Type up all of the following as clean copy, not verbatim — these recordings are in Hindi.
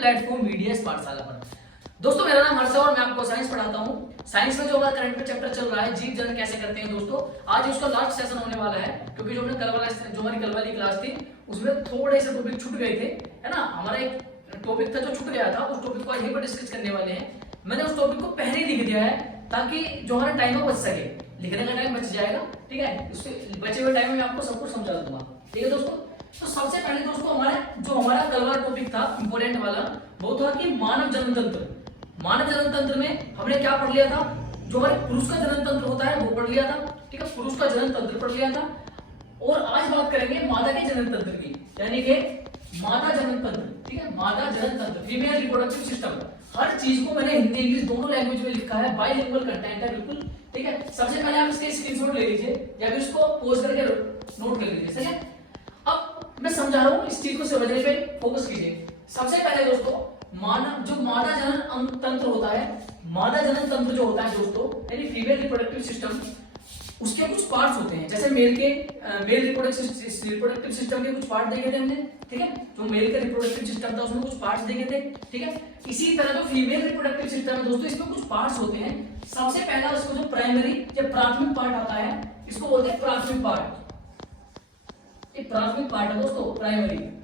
प्लेटफॉर्म वीडीएस पाठशाला पर। दोस्तों मेरा नाम हर्ष है और मैं आपको साइंस पढ़ाता हूँ। साइंस में जो हमारा करंट में चैप्टर चल रहा है जीव जंतु कैसे करते हैं दोस्तों, आज उसका लास्ट सेशन होने वाला है। क्योंकि जो हमारी कल वाली क्लास थी उसमें थोड़े से टॉपिक छूट गए थे, है ना। हमारा एक टॉपिक था जो छूट गया था, उस टॉपिक को यहीं पर डिस्कस करने वाले हैं। मैंने उस टॉपिक को पहले ही लिख दिया है ताकि जो हमारा टाइम है बच सके, लिखने का टाइम बच जाएगा। ठीक है, उससे बचे हुए टाइम में आपको सब कुछ समझा दूंगा। ठीक है दोस्तों, तो सबसे पहले दोस्तों हमारा कल वाला टॉपिक था इंपॉर्टेंट वाला, वो था कि मानव जन्म तंत्र। मानव जन्म तंत्र में हमने क्या पढ़ लिया था, जो हमारे पुरुष का जन्म तंत्र होता है वो पढ़ लिया था। ठीक है, पुरुष का जन्म तंत्र पढ़ लिया था। और आज बात करेंगे मादा के जन्म तंत्र की, यानी कि मादा जन्म तंत्र। ठीक है, मादा जन्म तंत्र, फीमेल रिप्रोडक्टिव सिस्टम। हर चीज को मैंने हिंदी इंग्लिश दोनों लैंग्वेज में लिखा है, बाइलिंगुअल कंटेंट है बिल्कुल। ठीक है, सबसे पहले आप इसके स्क्रीनशॉट ले लीजिए या फिर इसको पॉज करके नोट कर लीजिए। ठीक है, अब मैं समझा रहा हूं, इस चीज को समझने पे फोकस कीजिए। सबसे पहले दोस्तों मादा जनन तंत्र होता है, मादा जनन तंत्र जो होता है दोस्तों, यानी फीमेल रिप्रोडक्टिव सिस्टम, उसके कुछ पार्ट्स होते हैं। जैसे मेल रिप्रोडक्टिव सिस्टम के कुछ पार्ट देखे थे हमने। ठीक है, जो मेल का रिप्रोडक्टिव सिस्टम था उसमें कुछ पार्ट्स देखे थे। ठीक है, इसी तरह जो फीमेल रिप्रोडक्टिव सिस्टम है दोस्तों, इसमें कुछ पार्ट्स होते हैं। सबसे पहला उसको जो प्राथमिक पार्ट आता है, इसको बोलते हैं प्राथमिक पार्ट। एक प्राथमिक पार्ट है दोस्तों, प्राथमिक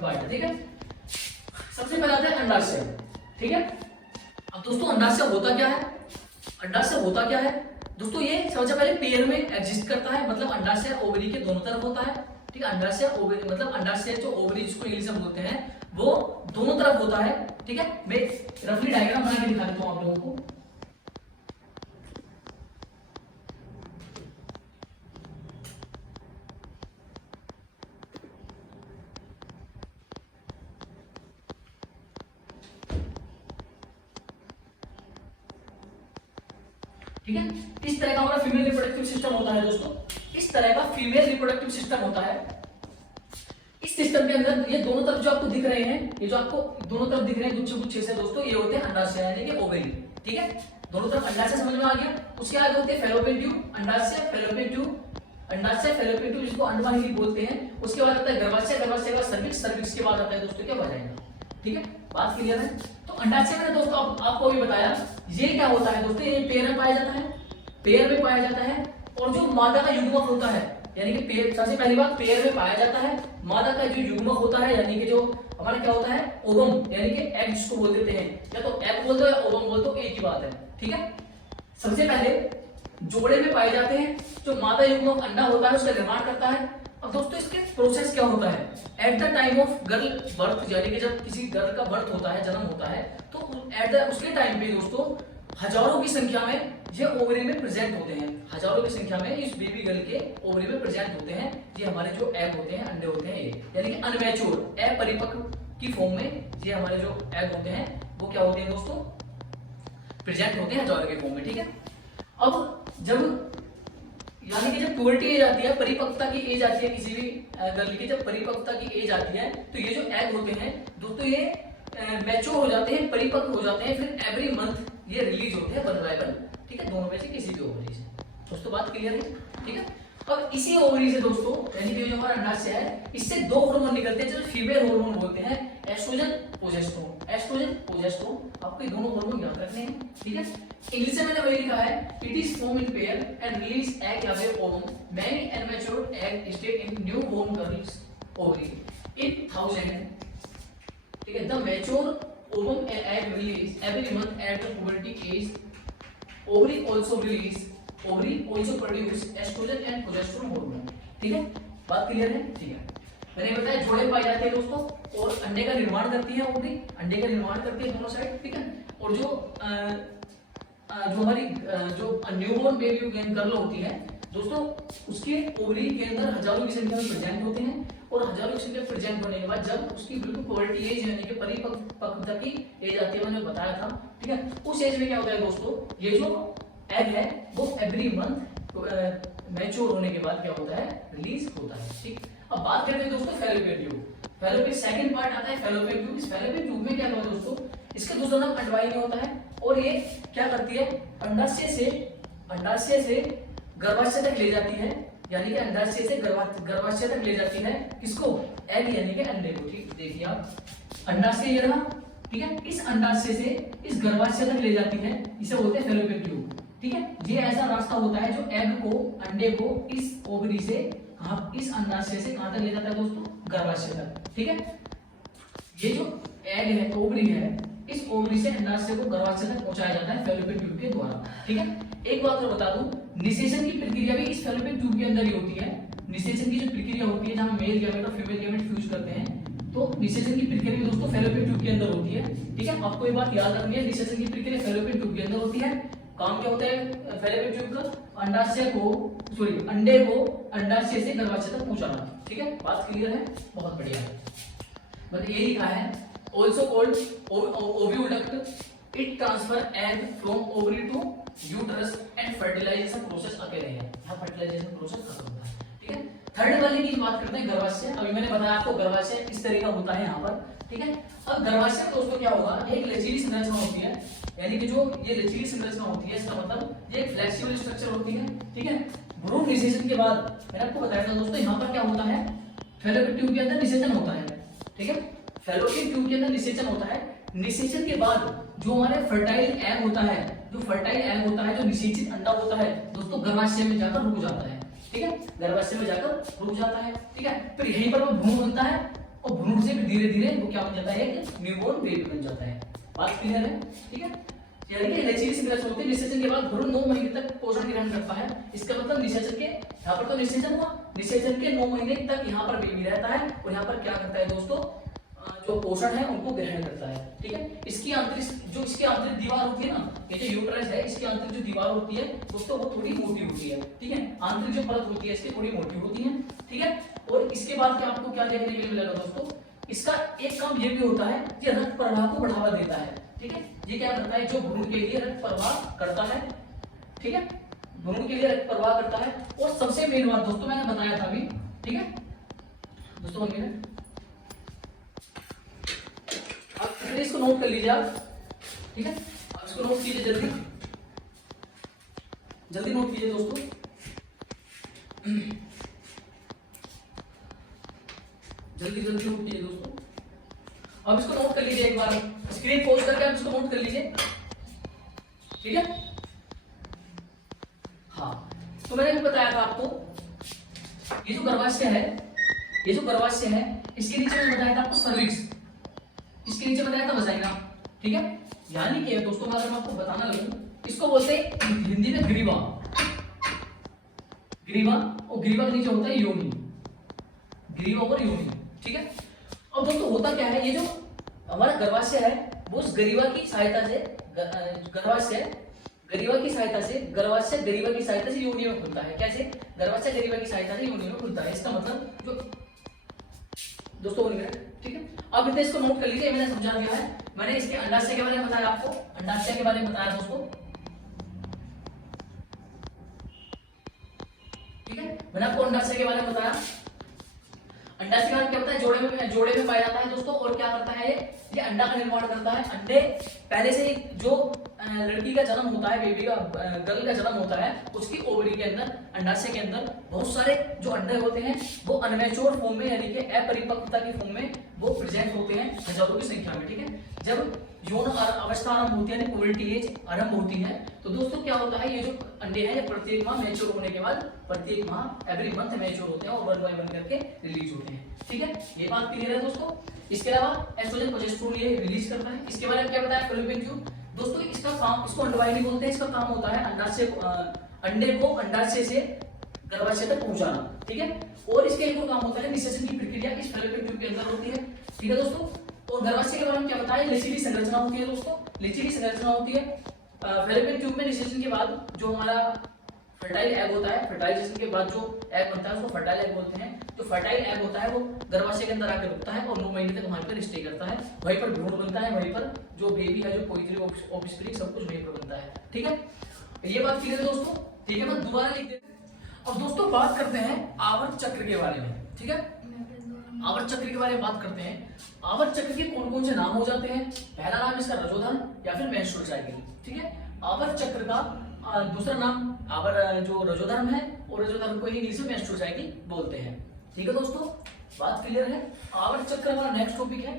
पार्ट है। ठीक है, सबसे पहले आता है अंडाशय। ठीक है, अब दोस्तों अंडाशय होता क्या है, अंडाशय होता क्या है दोस्तों, ये सबसे पहले पेयर में एग्जिस्ट करता है, मतलब अंडाशय ओवरी के दोनों तरफ होता है। ठीक है, अंडाशय ओवरी मतलब अंडाशय जो ओवरी जिसको इंग्लिश में बोलते हैं वो दोनों तरफ होता है। ठीक है, मैं रफली डायग्राम बना के दिखा देता हूं आप लोगों को। ठीक है, इस तरह का हमारा फीमेल रिप्रोडक्टिव सिस्टम होता है दोस्तों, इस तरह का फीमेल रिप्रोडक्टिव सिस्टम होता है। इस सिस्टम के अंदर ये दोनों तरफ जो आपको दिख रहे हैं, ये जो आपको दोनों तरफ दिख रहे हैं गुच्छे से दोस्तों, ये होते हैं अंडाशय यानी कि ओवरी। ठीक है, दोनों तरफ अंडाशय समझ में आ गया। उसके आगे होते हैं फैलोपियन ट्यूब, अंडाशय फैलोपियन ट्यूब जिसको अंडवाहिनी बोलते हैं। उसके बाद आता है गर्भाशय का सर्विक्स के बाद आता है दोस्तों क्या वाजाइना। ठीक है, बात क्लियर है। तो अंडाशय में दोस्तों आपको भी बताया, ये क्या होता है दोस्तों, ये पेयर में पाया जाता है, पेयर में पाया जाता है। और जो मादा का युग्मक होता है, यानी कि पेयर, सबसे पहली बात पेयर में पाया जाता है। मादा का जो युग्मक होता है, यानी कि जो हमारा क्या होता है ओवम, यानी कि एग जिसको बोल देते हैं, या तो एग बोल दो या ओवम बोल दो, एक ही बात है। ठीक है, सबसे पहले जोड़े में पाए जाते हैं। जो मादा युग्मक अंडा होता है उसका निर्माण करता है। अब दोस्तों इसके प्रोसेस क्या होता है, at the time of girl birth, यानी कि जब किसी गर्ल का बर्थ होता है, जन्म होता है, तो उसके टाइम पे दोस्तों हजारों की संख्या में ये ओवरी में प्रेजेंट होते हैं। हजारों की संख्या में इस बेबी गर्ल के ओवरी में प्रेजेंट होते हैं। ये हमारे जो एग होते हैं, अंडे होते हैं, ये यानी कि अनमैच्योर, अपरिपक्व की फॉर्म में ये हमारे जो एग होते हैं वो क्या होते हैं दोस्तों, प्रेजेंट होते हैं हजारों के फॉर्म में। ठीक है, अब जब यानी कि जब प्यूबर्टी एज आती है, परिपक्वता की एज आती है किसी भी गर्ल की, जब परिपक्वता की एज आती है तो ये जो एग होते हैं दोस्तों ये मैच्योर हो जाते हैं, परिपक्व हो जाते हैं। फिर एवरी मंथ ये रिलीज होते हैं वन बाय वन। ठीक है, दोनों में से किसी भी ओवरी से। दोस्तों बात क्लियर है। ठीक है, अब इसी ओवरी से दोस्तों, यानी कि जो हमारा अंडाशय है, इससे दो हार्मोन निकलते हैं जो फीमेल हार्मोन बोलते हैं, एस्ट्रोजन प्रोजेस्टेरोन। आपको ये दोनों हार्मोन याद रखने हैं। ठीक है, इंग्लिश में मैंने वही लिखा है, it is form in pair and release egg या ovum, many unmatured egg stay in new born girls ovary in 1000। ठीक है, the mature ovum and egg release every month at the puberty age. Ovary also produce estrogen and progesterone hormone. ठीक है, बात क्लियर है। ठीक है, मैंने बताया जोड़े पाए जाते हैं दोस्तों, और अंडे का निर्माण करती है ओवरी, अंडे का निर्माण करती है दोनों साइड। ठीक है, और जो हमारी जो न्यूबॉर्न बेबी गर्ल होती है दोस्तों, उसके ओवरी के अंदर हजारों की संख्या में प्रेजेंट होते हैं। और हजारों की संख्या प्रेजेंट होने के बाद जब उसकी बिल्कुल प्यूबर्टी एज यानी कि परिपक्वता की एज आती है, मैंने बताया था। ठीक है, उस एज में क्या होता है दोस्तों, ये जो एग है वो एवरी मंथ मैच्योर होने के बाद क्या होता है, रिलीज होता है। ठीक, अब बात करते हैं दोस्तों fallopian tube. Fallopian second part आता है फैलोपियन ट्यूब। इस फैलोपियन ट्यूब में क्या होता है दोस्तों, इसका दूसरा नाम अंडवाहिनी होता है। और ये क्या करती है, अंडाशय से गर्भाशय तक ले जाती है। यानी कि अंडाशय से गर्भाशय तक ले जाती है किसको, एग यानी कि अंडे को। ठीक, देखिए आप, अंडाशय ये रहा, ठीक है, इस अंडाशय से इस गर्भाशय तक ले जाती है, इसे बोलते हैं फैलोपियन ट्यूब। ठीक है, ये ऐसा रास्ता होता है जो एग को, अंडे को इस ओवरी से इस अंडाशय से कहां तक ले जाता है दोस्तों, गर्भाशय तक। ठीक है, ये जो एग है, ओवरी है, इस ओवरी से अंडाशय को गर्भाशय तक पहुंचाया जाता है फैलोपियन ट्यूब के द्वारा। ठीक है, एक बात और बता दूं, निषेचन की प्रक्रिया भी इस फैलोपियन ट्यूब के अंदर ही होती है। निषेचन की जो प्रक्रिया होती है, जहां मेल गैमेट और फीमेल गैमेट फ्यूज करते हैं, तो निषेचन की प्रक्रिया भी दोस्तों फैलोपियन ट्यूब के अंदर होती है। ठीक है, आपको ये बात याद रखनी है, निषेचन की प्रक्रिया फैलोपियन ट्यूब के अंदर होती है। काम क्या होता है फैलोपियन ट्यूब का, अंडाशय को, सॉरी अंडे को अंडाशय से गर्भाशय तक पहुंचाना। ठीक है, बात क्लियर है, बहुत बढ़िया है। मतलब ये लिखा है, also called oviduct, it transfer egg from ovary to uterus and fertilization process अकेले है, यहाँ फर्टिलाइजेशन प्रोसेस खत्म होता है। ठीक है, थर्ड वाले की बात करते हैं गर्भाशय। अभी मैंने बताया आपको गर्भाशय इस तरह का होता है यहाँ पर। ठीक है, अब गर्भाशय दोस्तों क्या होगा, एक लचीली संरचना होती है, यानी कि जो ये लचीली संरचना होती है, इसका मतलब ये एक फ्लेक्सिबल स्ट्रक्चर होती है। ठीक है, भ्रूण निषेचन के बाद मैंने आपको बताया था दोस्तों, यहाँ पर क्या होता है, फैलोपियन ट्यूब के अंदर निषेचन होता है। ठीक है, फैलोपियन ट्यूब के अंदर निषेचन होता है। निषेचन के बाद जो हमारे फर्टाइल एग होता है, जो फर्टाइल एग होता है, जो निषेचित अंडा होता है दोस्तों, गर्भाशय में जाकर रुक जाता है। ठीक है, गर्भाशय में जाकर रुक जाता है। ठीक है, फिर यहीं पर वो भ्रूण बनता है और भ्रूण से धीरे धीरे वो क्या बन जाता है, एक न्यूबॉर्न बेबी बन जाता है। बात क्लियर है। ठीक है, यानी कि लचीली संरचना होती है। निषेचन के बाद भ्रूण 9 महीने तक पोषण ग्रहण करता है। इसका मतलब निषेचन के, यहाँ पर तो निषेचन हुआ, निषेचन के 9 महीने तक यहाँ पर बेबी रहता है और यहाँ पर क्या करता है दोस्तों, जो पोषण है उनको ग्रहण करता है। ठीक है, इसकी आंतरिक, जो इसकी आंतरिक दीवार होती है ना, ये जो यूट्रस है, इसकी आंतरिक जो दीवार होती है दोस्तों, वो थोड़ी मोटी होती है। ठीक है, आंतरिक जो परत होती है इसकी थोड़ी मोटी होती है। ठीक है, और इसके बाद क्या आपको क्या देखने के लिए मिलेगा दोस्तों, इसका एक काम ये भी होता है, ये रक्त प्रवाह को बढ़ावा देता है। ठीक है, ये क्या करता है, जो भ्रूण के लिए रक्त प्रवाह करता है। ठीक है, भ्रूण के लिए रक्त प्रवाह करता है। और सबसे मेन बात दोस्तों मैंने बताया था अभी। ठीक है दोस्तों, 1 मिनट, आप इसको नोट कर लीजिए आप। ठीक है, आप इसको नोट कीजिए, जल्दी जल्दी नोट कीजिए दोस्तों। जल्दी जल्दी नोट कीजिए दोस्तों। अब इसको नोट कर लीजिए, एक बार स्क्रीन पॉज करके आप इसको नोट कर लीजिए। ठीक है, हाँ, तो मैंने भी बताया था आपको, ये जो गर्भाशय है, ये जो गर्भाशय है, इसके नीचे मैंने बताया था आपको सर्विक्स, इसके नीचे बताया था वजाइना। ठीक है, यानी कि दोस्तों अगर मैं आपको बताना लगूं, इसको बोलते हैं हिंदी में ग्रीवा। ग्रीवा, और ग्रीवा के नीचे होता है योनि, ग्रीवा और योनि। ठीक है, अब दोस्तों होता क्या है, ये जो हमारा गर्भाशय है वो उस ग्रीवा की सहायता से, गर्भाशय ग्रीवा की सहायता से, गर्भाशय ग्रीवा की सहायता से योनि में खुलता है। कैसे, गर्भाशय ग्रीवा की सहायता से योनि में खुलता है। इसका मतलब जो दोस्तों 1 मिनट। ठीक है, अब इतने इसको नोट कर लीजिए, मैंने समझा दिया है। मैंने इसके अंडाशय के बारे में बताया आपको, अंडाशय के बारे में बताया दोस्तों। ठीक है, मैंने आपको अंडाशय के बारे में बताया। अंडाशय का क्या होता है, जोड़े में पाया जाता है दोस्तों। और क्या करता है, ये अंडा का निर्माण करता है। अंडे पहले से जो लड़की का जन्म होता है, बेबी का, गर्ल का जन्म होता है, उसकी ओवरी के अंदर, अंडाशय के अंदर बहुत सारे जो अंडे होते हैं वो अनमैच्योर फॉर्म में, यानी कि अपरिपक्वता की फॉर्म में वो प्रेजेंट होते हैं हजारों की संख्या में। ठीक है, जब यौन अवस्था आरंभ होती है, प्यूबर्टी एज आरंभ होती है, तो दोस्तों क्या होता है, ये जो अंडे हैं, ये प्रत्येक माह मैच्योर होने के बाद, प्रत्येक माह एवरी मंथ मैच्योर होते हैं और 1 बाय 1 करके रिलीज होते हैं। ठीक है, ये बात क्लियर है दोस्तों। इसके अलावा एस्ट्रोजन प्रोजेस्टेरोन ये रिलीज करता है। इसके बारे में क्या बताया, फैलोपियन ट्यूब दोस्तों, इसका काम, इसको अंडवाहिनी बोलते हैं। इसका काम होता है अंडाशय, अंडे को अंडाशय से गर्भाशय तक पहुंचाना। ठीक है, और इसके एक और काम होता है, निषेचन की प्रक्रिया इस फैलोपियन ट्यूब के अंदर होती है। ठीक है दोस्तों, और गर्भाशय के बारे में क्या बताया, लचीली संरचना होती है दोस्तों, लचीली संरचना होती है। फैलोपियन ट्यूब में निषेचन के बाद जो हमारा फर्टाइल एग होता है, फर्टाइलेशन के बाद जो एग बनता है उसको फर्टाइल एग बोलते हैं। जो फर्टाइल एग होता है वो गर्भाशय के अंदर आकर रुकता है और 9 महीने तक वहां पर स्टे करता है। वहीं पर भ्रूण बनता है, वहीं पर जो बेबी है, जो पोइट्री ऑफस्प्रिंग सब कुछ वहीं पर बनता है। ठीक है, ये बात क्लियर है दोस्तों। ठीक है, मैं दोबारा लिख देते हैं। अब दोस्तों बात करते हैं आवर्त चक्र के बारे में। ठीक है, आवर्त चक्र के बारे में बात करते हैं। आवर्त चक्र के कौन कौन से नाम हो जाते हैं, पहला नाम इसका रजोधर्म या फिर मेंस्ट्रुअल साइकिल। ठीक है, आवर्त चक्र का दूसरा नाम जो रजोधर्म है, और रजोधर्म को इंग्लिश में मेंस्ट्रुअल साइकिल बोलते हैं। ठीक है दोस्तों, बात क्लियर है। आवर्त चक्र हमारा नेक्स्ट टॉपिक है।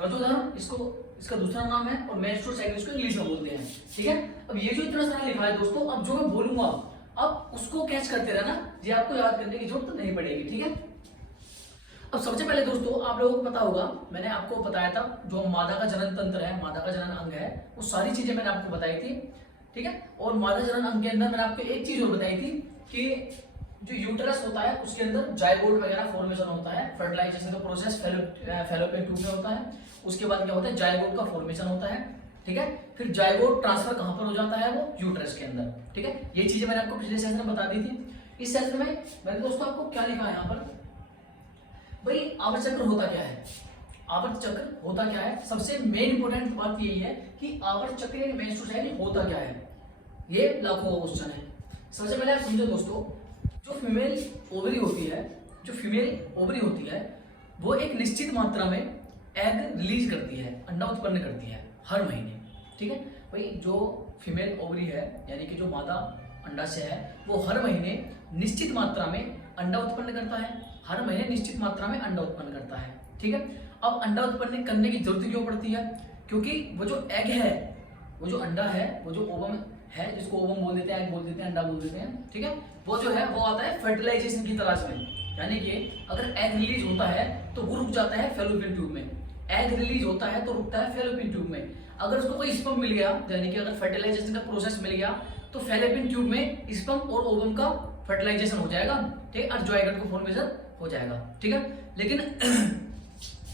रजोधर्म इसका दूसरा नाम है और मेंस्ट्रुअल साइकिल इसको इंग्लिश में बोलते हैं। ठीक है, अब ये जो इतना सारा लिखा है दोस्तों, अब जो मैं बोलूंगा अब उसको कैच करते रहना, ये आपको याद करने की जरूरत नहीं पड़ेगी। ठीक है, अब सबसे पहले दोस्तों आप लोगों को पता होगा, मैंने आपको बताया था जो मादा का जनन तंत्र है, मादा का जनन अंग है, वो सारी चीजें मैंने आपको बताई थी। ठीक है, और मादा जनन अंग के अंदर मैंने आपको एक चीज और बताई थी कि जो यूट्रस होता है उसके अंदर जाइगोट वगैरह फॉर्मेशन होता है। फर्टिलाइजेशन का प्रोसेस फैलोपियन ट्यूब में होता है। उसके बाद क्या होता है, जाइगोट का फॉर्मेशन होता है। ठीक है, फिर जाइगोट ट्रांसफर कहां पर हो जाता है, वो यूट्रस के अंदर। ठीक है, ये चीजें मैंने आपको पिछले सेशन में बता दी थी। इस सेशन में मैंने दोस्तों आपको क्या लिखा है यहाँ पर, भाई आवर्त चक्र होता क्या है। आवर्त चक्र होता क्या है, सबसे मेन इंपॉर्टेंट बात यही है कि आवर्त चक्र मेंस्ट्रुअल साइकिल होता क्या है। ये लाखों क्वेश्चन है। सबसे पहले आप समझो दोस्तों, जो फीमेल ओवरी होती है, जो फीमेल ओवरी होती है वो एक निश्चित मात्रा में एग रिलीज करती है, अंडा उत्पन्न करती है हर महीने। ठीक है भाई, जो फीमेल ओवरी है यानी कि जो मादा अंडाशय है वो हर महीने निश्चित मात्रा में अंडा उत्पन्न करता है, हर महीने निश्चित मात्रा में अंडा उत्पन्न करता है। ठीक है, अब अंडा उत्पन्न करने की जरूरत क्यों पड़ती है, क्योंकि वो जो एग है, वो जो अंडा है, वो जो ओवम है, जिसको ओवम बोल देते हैं, एग बोल देते हैं, अंडा बोल देते हैं। ठीक है, वो जो है वो आता है फर्टिलाइजेशन की तलाश में, यानी कि अगर एग रिलीज होता है तो वो रुक जाता है फैलोपियन ट्यूब में। एग रिलीज होता है तो रुकता है फैलोपियन ट्यूब में। अगर उसको कोई स्पर्म मिल गया, यानी कि अगर फर्टिलाइजेशन का प्रोसेस मिल गया तो फैलोपियन ट्यूब में स्पर्म और ओवम का फर्टिलाइजेशन हो जाएगा। ठीक है, और जाइगोट का फॉर्मेशन हो जाएगा। ठीक है, लेकिन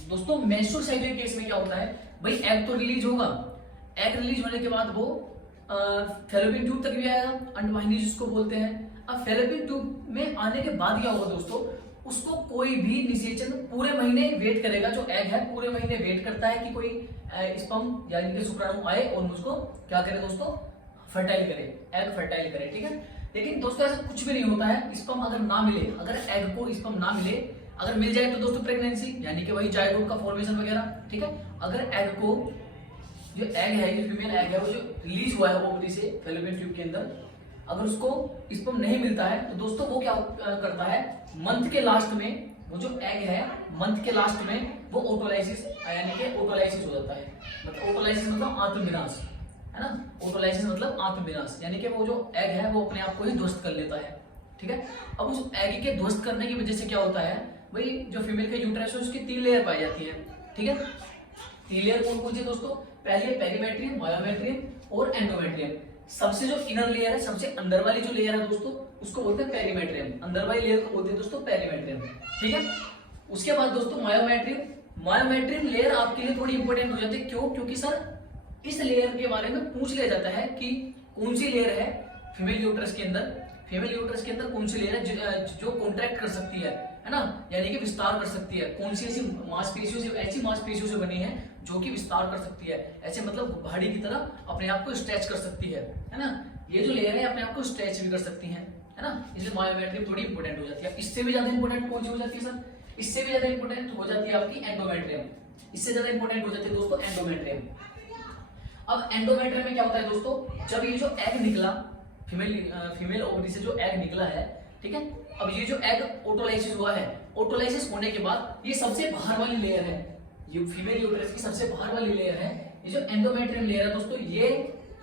दोस्तों मेंस्ट्रुअल साइकिल के केस में क्या होता है, भाई एग तो रिलीज होगा, एग रिलीज होने के बाद वो फैलोपियन ट्यूब तक भी आएगा, अंडवाहिनी जिसको बोलते हैं। अब फैलोपियन ट्यूब में आने के बाद क्या होगा दोस्तों, उसको कोई भी निषेचन पूरे महीने वेट करेगा, जो एग है पूरे महीने वेट करता है कि कोई स्पर्म यानी कि शुक्राणु आए और मुझको क्या करे दोस्तों, फर्टाइल करे, एग फर्टाइल करे। ठीक है, लेकिन दोस्तों ऐसा कुछ भी नहीं होता है, स्पर्म अगर ना मिले, अगर एग को स्पर्म ना मिले, अगर मिल जाए तो दोस्तों प्रेगनेंसी यानी कि वही जाइगोट का फॉर्मेशन वगैरह। ठीक है, अगर एग को, जो एग है, जो फीमेल एग है, वो जो रिलीज हुआ है ओवरी से फैलोपियन ट्यूब के अंदर, अगर उसको स्पर्म नहीं मिलता है तो दोस्तों वो क्या करता है, मंथ के लास्ट में वो जो एग है, मंथ के लास्ट में वो ऑटोलाइसिस यानी कि ऑटोलाइसिस हो जाता है। मतलब ऑटोलाइसिस मतलब आत्मविनाश है ना, ऑटोलाइसिस मतलब आत्मविनाश, यानी कि वो जो एग है वो अपने आप को ही ध्वस्त कर लेता है। ठीक है, अब उस एग के ध्वस्त करने की वजह से क्या होता है, भाई जो फीमेल का यूट्रस है उसकी 3 लेयर पाई जाती है। ठीक है, 3 लेयर कौन कौन सी दोस्तों, पहली है पेरीमेट्रियम, मायोमेट्रियम और एंडोमेट्रियम। सबसे जो इनर लेयर है, सबसे अंदर वाली जो लेयर है दोस्तों उसको बोलते हैं पेरीमेट्रियम, अंदर वाली लेयर को बोलते हैं दोस्तों पेरीमेट्रियम। ठीक है, उसके बाद दोस्तों मायोमेट्रियम। मायोमेट्रियम लेयर आपके लिए थोड़ी इंपॉर्टेंट हो जाती है, क्यों, क्योंकि सर इस लेयर के बारे में पूछ लिया जाता है कि कौन सी लेयर है फीमेल यूट्रस के अंदर, फीमेल यूट्रस के अंदर कौन सी लेयर है जो कॉन्ट्रैक्ट कर सकती है ना, यानी कि विस्तार कर सकती है, कौन सी ऐसी मांसपेशियों से बनी है जो कि विस्तार कर सकती है, ऐसे मतलब भाड़ी की तरह अपने आप को स्ट्रेच कर सकती है ना। ये जो लेयर है अपने आप को स्ट्रेच भी कर सकती है ना, इसलिए मायोमेट्रियम थोड़ी इंपॉर्टेंट हो जाती है। इससे भी ज्यादा इंपॉर्टेंट कौन सी हो जाती है सर, इससे भी ज्यादा इंपॉर्टेंट हो जाती है आपकी एंडोमेट्रियम, इससे ज्यादा इंपॉर्टेंट हो जाती है दोस्तों एंडोमेट्रियम। अब एंडोमेट्रियम में क्या होता है दोस्तों, जब ये जो एग निकला, फीमेल ओवरी से जो एग निकला है, ठीक है, अब ये जो एग ऑटोलाइसिस हुआ है, ऑटोलाइसिस होने के बाद ये सबसे बाहर वाली लेयर है, ये फीमेल यूट्रस की सबसे बाहर वाली लेयर है, ये जो एंडोमेट्रियम लेयर है दोस्तों, ये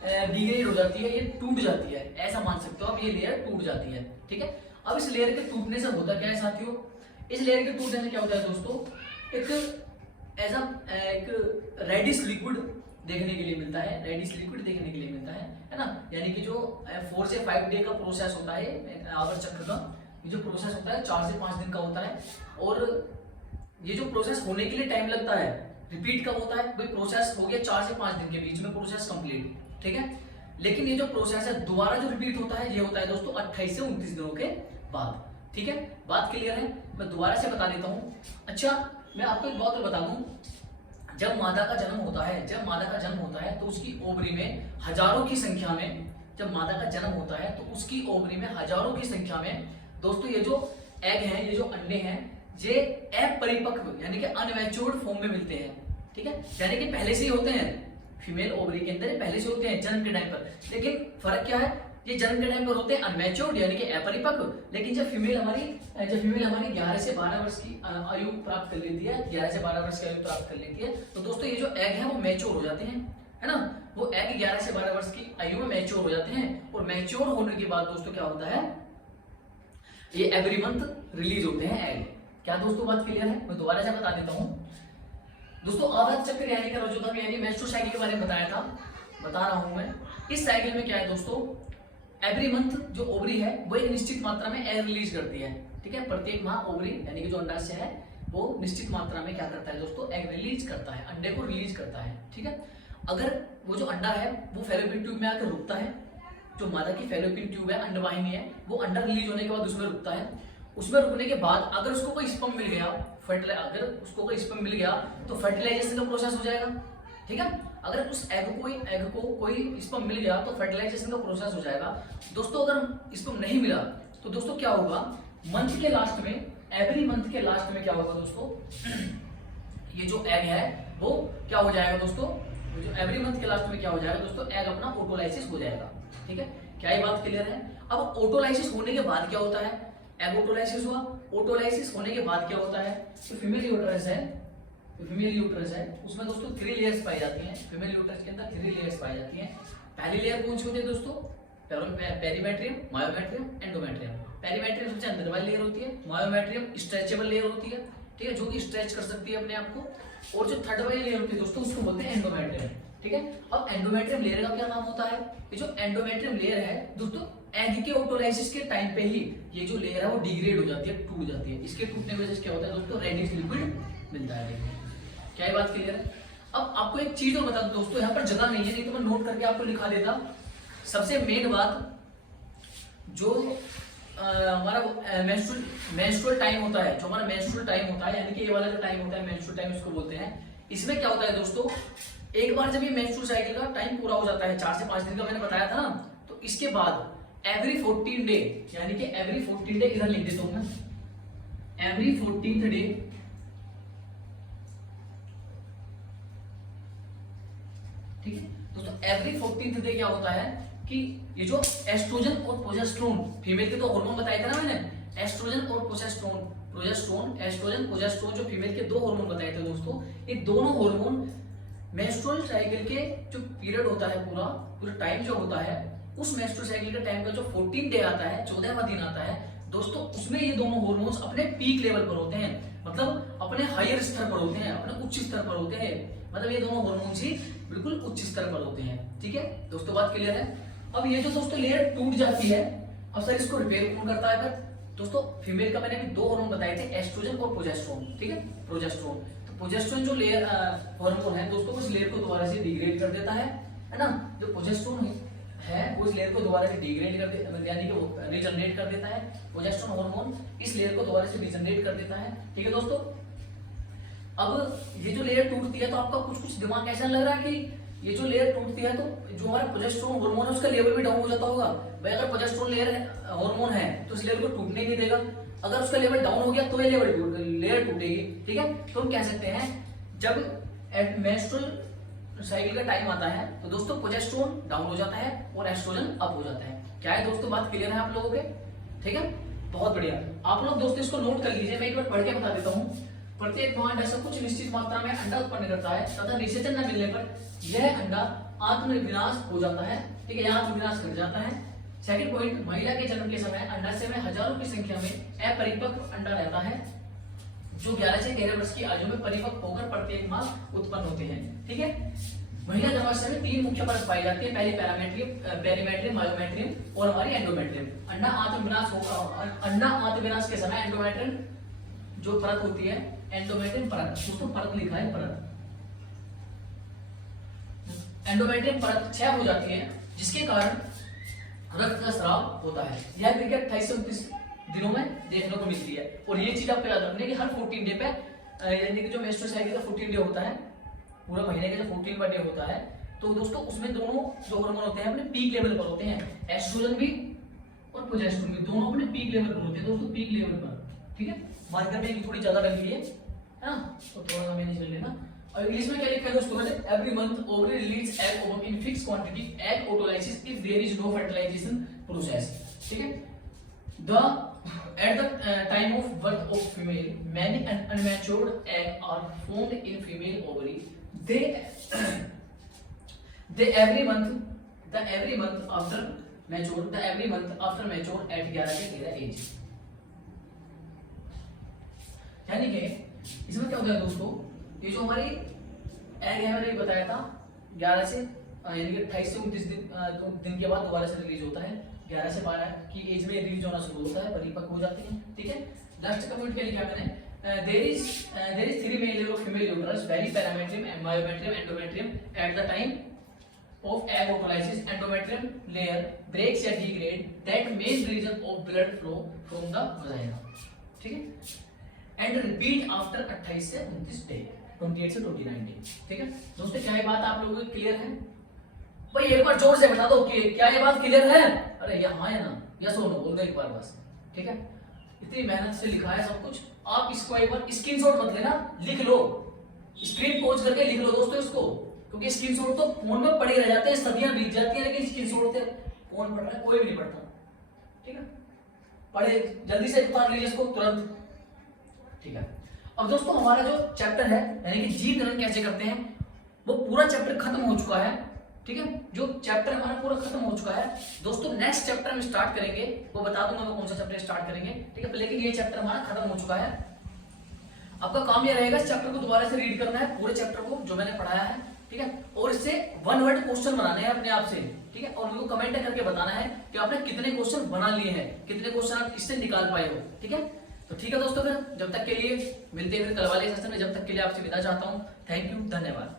डिग्रेड हो जाती है, ये टूट जाती है, ऐसा मान सकते हो आप, ये लेयर टूट जाती है। ठीक है, अब इस लेयर के टूटने से होता क्या है साथियों, इस लेयर के टूटने से क्या होता है दोस्तों, एक रेडिश लिक्विड देखने के लिए मिलता है, रेडिश लिक्विड देखने के लिए मिलता है ना, यानी कि जो 4 से 5 डे का प्रोसेस होता है आवर्त चक्र का, ये जो प्रोसेस होता है 4 से 5 दिन का होता है, और ये जो प्रोसेस होने के लिए टाइम लगता है, रिपीट कब होता है, भाई प्रोसेस हो गया 4 से 5 दिन के बीच में प्रोसेस कंप्लीट। ठीक है, लेकिन ये जो प्रोसेस है दोबारा जो रिपीट होता है, ये होता है दोस्तों 28 से 29 दिनों के बाद। ठीक है, बात क्लियर है, मैं दोबारा से बता देता हूँ। अच्छा, मैं आपको एक बात बता दूं, जब मादा का जन्म होता है, जब मादा का जन्म होता है तो उसकी ओवरी में हजारों की संख्या में, जब मादा का जन्म होता है तो उसकी ओवरी में हजारों की संख्या में दोस्तों ये जो एग हैं, ये जो अंडे हैं, ये अपरिपक्व यानी कि अनमैच्योर्ड फॉर्म में मिलते हैं। ठीक है, यानी कि पहले से ही होते हैं, फीमेल ओवरी के अंदर पहले से होते हैं जन्म के टाइम पर, लेकिन फर्क क्या है, ये जन्म के टाइम पर होते हैं अनमैच्योर्ड यानी कि अपरिपक्व, लेकिन जब फीमेल हमारी 11 से 12 वर्ष की आयु प्राप्त कर लेती है, 11 से 12 वर्ष की आयु प्राप्त कर लेती है, तो दोस्तों ये जो एग है वो मैच्योर हो जाते हैं, है ना। वो एग 11 से 12 वर्ष की आयु में मैच्योर हो जाते हैं, और मैच्योर होने के बाद दोस्तों क्या होता है, ये एवरी मंथ रिलीज होते हैं एग। क्या दोस्तों बात क्लियर है? मैं दोबारा से बता देता हूँ दोस्तों। आवर्त चक्र यानी कि रजोधर्म यानी मेंस्ट्रुअल साइकिल के बारे में बता रहा हूं मैं। इस साइकिल में क्या है दोस्तों, एवरी मंथ जो ओवरी है वो एक निश्चित मात्रा में एग रिलीज करती है, ठीक है। प्रत्येक माह ओवरी यानी कि जो अंडाशय है वो निश्चित मात्रा में क्या करता है दोस्तों, एग रिलीज करता है, अंडे को रिलीज करता है, ठीक है। अगर वो जो अंडा है वो फैलोपियन ट्यूब में आकर रुकता है, जो मादा की फैलोपियन ट्यूब है, अंडवाहिनी है, वो अंडा रिलीज होने के बाद उसमें रुकता है। उसमें रुकने के बाद अगर उसको कोई स्पर्म मिल गया, अगर उसको कोई स्पर्म मिल गया तो फर्टिलाइजेशन का प्रोसेस हो जाएगा, ठीक है। अगर उस एग को कोई स्पर्म मिल गया तो फर्टिलाइजेशन का प्रोसेस हो जाएगा। दोस्तों अगर स्पर्म नहीं मिला तो दोस्तों क्या होगा, मंथ के लास्ट में, एवरी मंथ के लास्ट में क्या होगा दोस्तों, ये जो एग है वो क्या हो जाएगा दोस्तों, जो एवरी मंथ के लास्ट में क्या हो जाएगा दोस्तों, एग अपना ऑटोलाइसिस हो जाएगा, ठीक है। क्या ये बात क्लियर है? अब ऑटोलाइसिस होने के बाद क्या होता है, एग ऑटोलाइसिस हुआ, ऑटोलाइसिस होने के बाद क्या होता है, तो फीमेल यूट्रस है, उसमें दोस्तों 3 लेयर्स पाई जाती हैं। फीमेल यूट्रस के अंदर 3 लेयर्स पाई जाती हैं। पहली लेयर कौन सी होती है दोस्तों, पेरीमेट्रियम, मायोमेट्रियम, एंडोमेट्रियम। पेरीमेट्रियम सबसे अंदर वाली लेयर होती है, मायोमेट्रियम स्ट्रेचेबल लेयर होती है, ठीक है, जो कि स्ट्रेच कर सकती है अपने आप को, और जो थर्ड वाली लेयर होती है दोस्तों उसको बोलते हैं एंडोमेट्रियम, ठीक है। अब एंडोमेट्रियम लेयर का क्या नाम होता है, ये जो एंडोमेट्रियम लेयर है दोस्तों, एग के ऑटोलाइसिस के टाइम पे ही ये जो लेयर है वो डिग्रेड हो जाती है, टूट जाती है। इसके टूटने की वजह से क्या होता है दोस्तों, रेडिश लिक्विड मिलता है। क्या ये बात क्लियर है? अब आपको एक चीज और बता दूं दोस्तों, यहाँ पर जगह नहीं है, नहीं तो मैं नोट करके आपको लिखा देता। सबसे मेन बात, जो हमारा मेंस्ट्रुअल टाइम होता है, जो हमारा मेंस्ट्रुअल टाइम होता है, यानी कि ये वाला जो टाइम होता है मेंस्ट्रुअल टाइम इसको बोलते हैं। इसमें क्या होता है दोस्तों, एक बार जब ये मेंस्ट्रुअल साइकिल का टाइम पूरा हो जाता है, 4 से 5 दिन का मैंने बताया था ना, तो इसके बाद एवरी 14 डे, यानी कि एवरी 14 डे, इधर लिख देता हूं मैं, एवरी 14th डे, ठीक है दोस्तों, एवरी 14th डे क्या होता है कि ये जो एस्ट्रोजन और प्रोजेस्टेरोन, फीमेल के तो हार्मोन बताए थे ना मैंने, एस्ट्रोजन और प्रोजेस्टेरोन, एस्ट्रोजन प्रोजेस्टेरोन, जो फीमेल के 2 हार्मोन बताए थे दोस्तों, ये दोनों हार्मोन मेंस्ट्रुअल साइकिल के जो पीरियड होता है, पूरा टाइम जो होता है, उस मेंस्ट्रुअल साइकिल के टाइम का जो 14 डे आता है, 14वां दिन आता है दोस्तों, उसमें ये दोनों हार्मोन्स अपने पीक लेवल पर होते हैं, मतलब अपने हायर स्तर पर होते हैं, अपने उच्च स्तर पर होते हैं, मतलब ये दोनों हार्मोन्स ही बिल्कुल उच्च स्तर पर होते हैं, ठीक है दोस्तों, बात क्लियर है। अब ये जो दोस्तों लेयर टूट जाती है, अब सर इसको रिपेयर कौन करता है? फिर दोस्तों फीमेल का मैंने अभी 2 हार्मोन बताए थे, एस्ट्रोजन और प्रोजेस्टेरोन, ठीक है, प्रोजेस्टेरोन। तो प्रोजेस्टेरोन जो लेयर हार्मोन है दोस्तों, उस लेयर को दोबारा से डिग्रेड कर देता है ना। जो प्रोजेस्टेरोन है वो इस लेयर को दोबारा से डिग्रेड कर देता है, यानी कि वो रीजनरेट कर देता है। प्रोजेस्टेरोन हार्मोन इस लेयर को दोबारा से रीजनरेट कर देता है, ठीक है दोस्तों। अब ये जो लेयर टूटती है तो आपका कुछ दिमाग ऐसा लग रहा है कि ये जो लेयर टूटती है तो जो हमारा प्रोजेस्टेरोन हार्मोन है उसका लेवल भी डाउन हो जाता होगा। भाई अगर प्रोजेस्टेरोन लेयर हार्मोन है तो इस लेयर को टूटने नहीं देगा, अगर उसका लेवल डाउन हो गया तो ये लेयर टूटेगी, ठीक है। तो हम कह सकते हैं जब मेंस्ट्रुअल साइकिल का टाइम आता है तो दोस्तों प्रोजेस्टेरोन डाउन हो जाता है और एस्ट्रोजन अप हो जाता है। क्या है दोस्तों, बात क्लियर है आप लोगों के? ठीक है, बहुत बढ़िया। आप लोग दोस्तों इसको नोट कर लीजिए, मैं एक बार पढ़ के बता देता हूँ। प्रत्येक मां अंडा से कुछ निश्चित मात्रा में अंडा उत्पन्न करता है तथा निषेचन न मिलने पर यह अंडा आत्मविनाश हो जाता है, ठीक है, आत्मविनाश कर जाता है। सेकंड पॉइंट, महिला के जन्म के समय अंडाशय में हजारों की संख्या में अपरिपक्व अंडा रहता है जो 11 से 13 वर्ष की आयु में परिपक्व होकर प्रत्येक माह उत्पन्न होते हैं, ठीक है। महिला गर्भाशय में 3 मुख्य परत पाई जाती है, पहली पेरीमेट्रियम, मायोमेट्रियम और हमारी एंडोमेट्रियम। अंडा आत्मविनाश के समय एंडोमेट्रियम जो परत होती है, एंडोमेट्रियम परत, दोस्तों परत लिखा है परत, एंडोमेट्रियम परत क्षय हो जाती है जिसके कारण रक्त का स्राव होता है। यह क्रिया 28 से 29 दिनों में देखने को मिलती है। और ये चीज आपको याद रखनी है कि हर 14 डे पे, यानी कि जो मेंस्ट्रुअल साइकिल का 14 डे होता है, पूरा महीने का जो 14वां डे होता है, तो दोस्तों उसमें दोनों जो हार्मोन होते हैं अपने पीक लेवल पर होते हैं, एस्ट्रोजन भी और प्रोजेस्टेरोन भी, दोनों अपने पीक लेवल पर होते हैं दोस्तों, पीक लेवल पर, ठीक है। मार्कर में थोड़ी ज्यादा रख ली है ना, तो थोड़ा सा मैनेज कर लेना। और इंग्लिश में क्या लिखा है दोस्तों ने, every month ovary release egg ovum in fix quantity, egg autolysis if there is no fertilisation process. ठीक है, the at the time of birth of female, many unmatured egg are formed in female ovary. They every month after mature, at 11 से 13 एज। यानी कि इसमें क्या होता है दोस्तों, ये जो हमारी एग है मैंने बताया था 11 से यानी कि 28 से 29 दिन के बाद दोबारा से रिलीज होता है। 11 से 12 की एज में रिलीज होना शुरू होता है, परिपक्व हो जाती है। ठीक है, लास्ट का पॉइंट क्या लिखा मैंने, there is three male or female uterus, vary parametrium and myometrium, endometrium at the time of egg operalysis, endometrium layer breaks or degrade that main region of blood flow from the vagina। ठीक है, and repeat after 28 से 29 डे, 28 से 29 डे। ठीक है दोस्तों, क्या ये बात आप लोगों को क्लियर है? भाई एक बार जोर से बता दो कि क्या ये बात क्लियर है? अरे या हाँ या ना, यस और नो बोल दो एक बार बस। ठीक है, इतनी मेहनत से लिखा है सब कुछ, आप इसको एक बार स्क्रीनशॉट मत लेना, लिख लो, स्क्रीन पॉज करके लिख लो दोस्तों इसको, क्योंकि स्क्रीनशॉट तो फोन में पड़े रह जाते हैं, सदियां बीत जाती हैं, लेकिन स्क्रीनशॉट से फोन पढ़ रहा है कोई भी नहीं पढ़ता। ठीक है, पढ़े जल्दी से उतार लीजिए इसको तुरंत। ठीक है, अब दोस्तों हमारा जो चैप्टर है यानी कि जीव जनन कैसे करते हैं, वो पूरा चैप्टर खत्म हो चुका है। ठीक है, जो चैप्टर हमारा पूरा खत्म हो चुका है दोस्तों, नेक्स्ट चैप्टर हम स्टार्ट करेंगे, वो बता दूंगा मैं कौन सा चैप्टर स्टार्ट करेंगे। ठीक है, लेकिन ये चैप्टर हमारा खत्म हो चुका है। आपका काम ये रहेगा इस चैप्टर को दोबारा से रीड करना है, पूरे चैप्टर को जो मैंने पढ़ाया है। ठीक है, और इससे वन वर्ड क्वेश्चन बनाने हैं अपने आप से। ठीक है, और मेरे को कमेंट करके बताना है कि आपने कितने क्वेश्चन बना लिए हैं, कितने क्वेश्चन आप इससे निकाल पाए हो। ठीक है, तो ठीक है दोस्तों, फिर जब तक के लिए मिलते हैं फिर कल वाले सेशन में, जब तक के लिए आपसे विदा चाहता हूँ। थैंक यू, धन्यवाद।